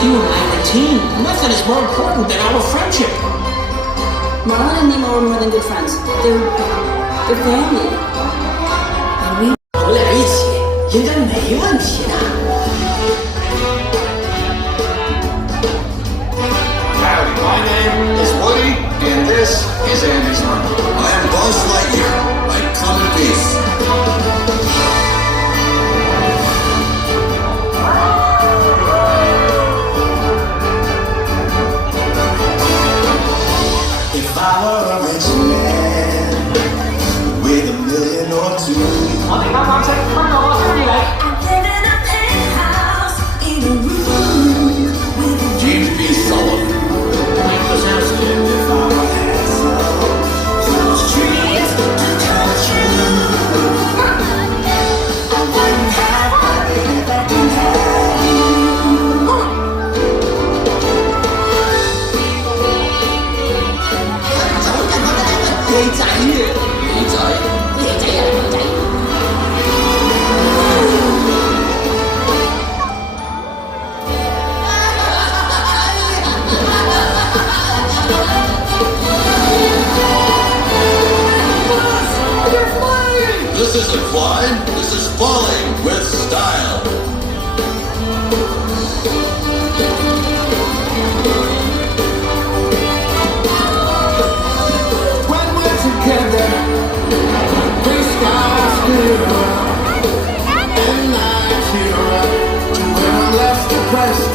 You and I are a team. Nothing is more important than our friendship. Marlon and Nemo are more than good friends. They're family. 我俩一起应该没问题的。Howdy, my name is Woody, and this is Andy's Army. I am Buzz Lightyear. I come in peace. If I were a rich man with $1 million or $2, 我哋啱啱識，不過我中意你。Live in a penthouse in a room with a James B. Sullivan. Make the sounds good. If I were handsome, those dreams to come true. I wouldn't have nothing if I didn't have you. 女仔啊，女仔，女仔啊，女仔。this isn't flying, this is falling with style. When we're together, gray skies clear and nights here up to where I'm left depressed.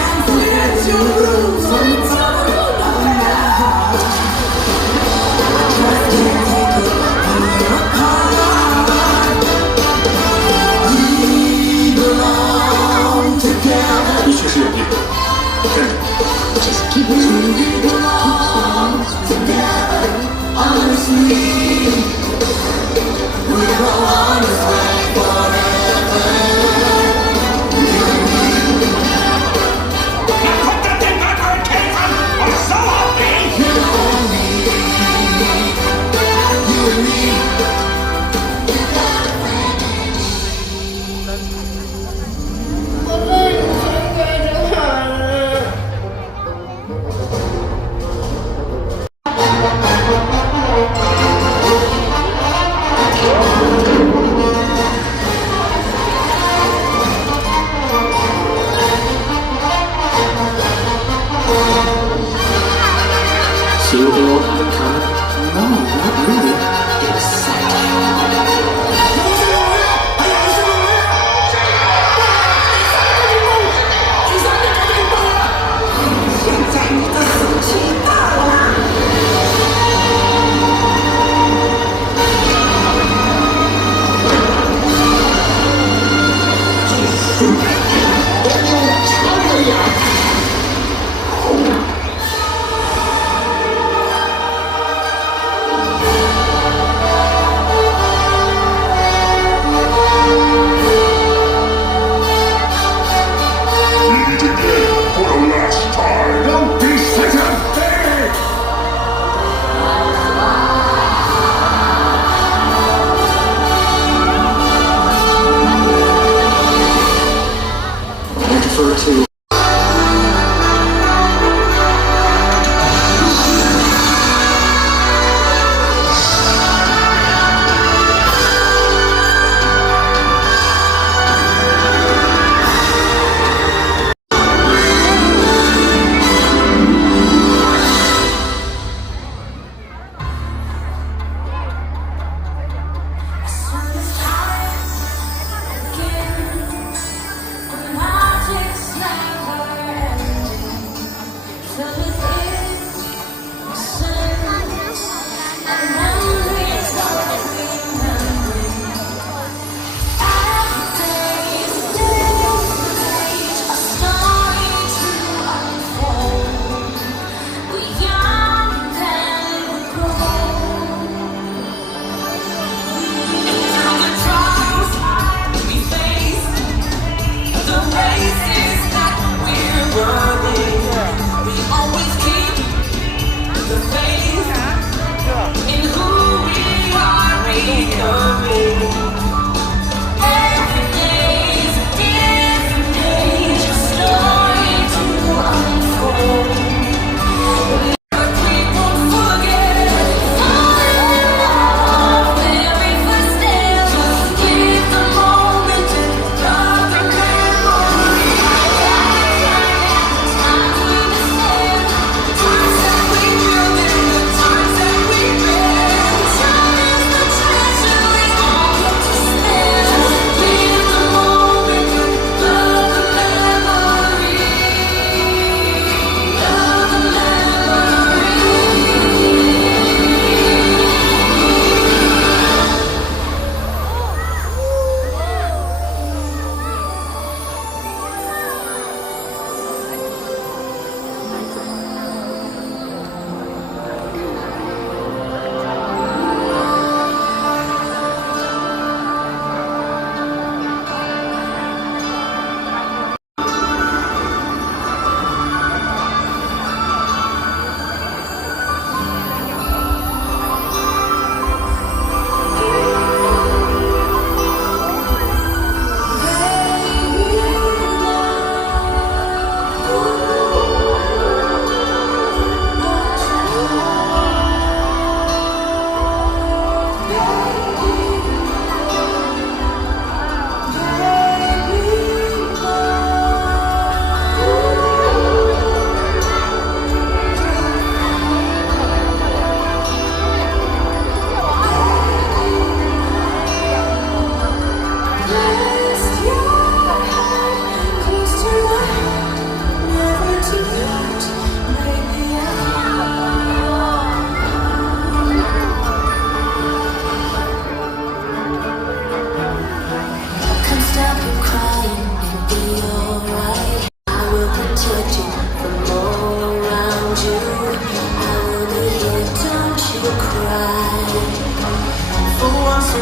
And forget your rules on the top of my heart. I just can't take it when we're apart. We belong together. 你确实有病，真的。 Just keep it moving along together, honestly. We're on this way forever. You and me, Now put the thing back where it came from, or so I'll be. you and me, you and me. You got a friend in me. 我最想改成啥了？ See what they all have in common? No, not really. Exciting.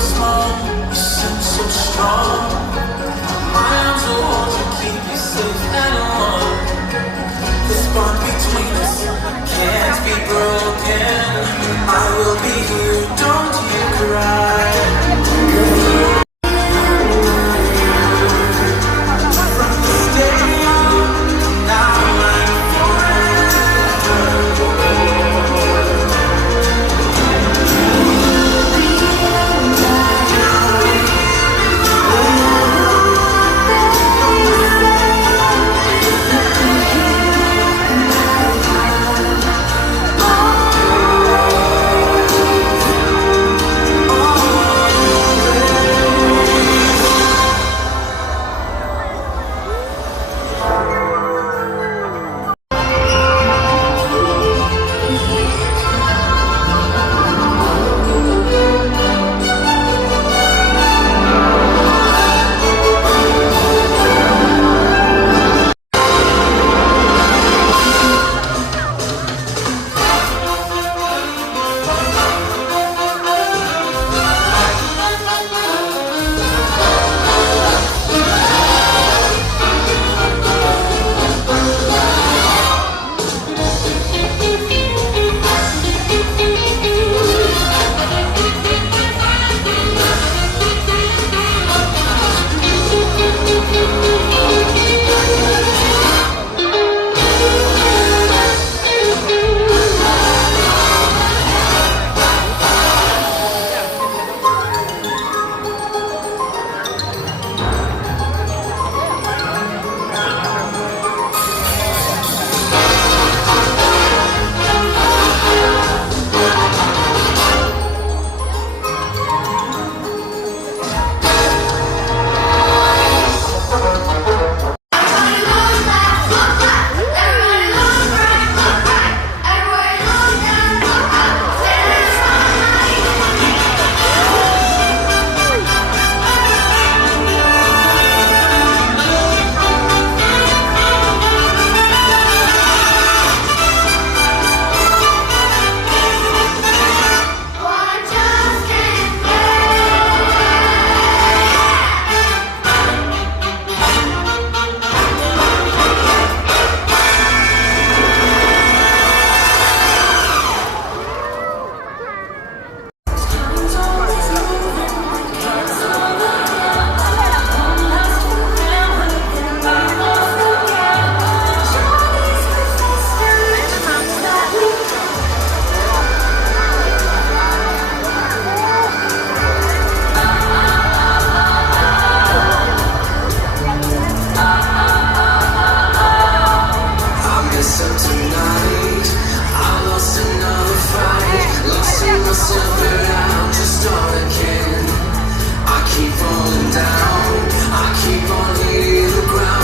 so small, you seem so strong. My arms will hold you, keep you safe and warm. This bond between us can't be broken.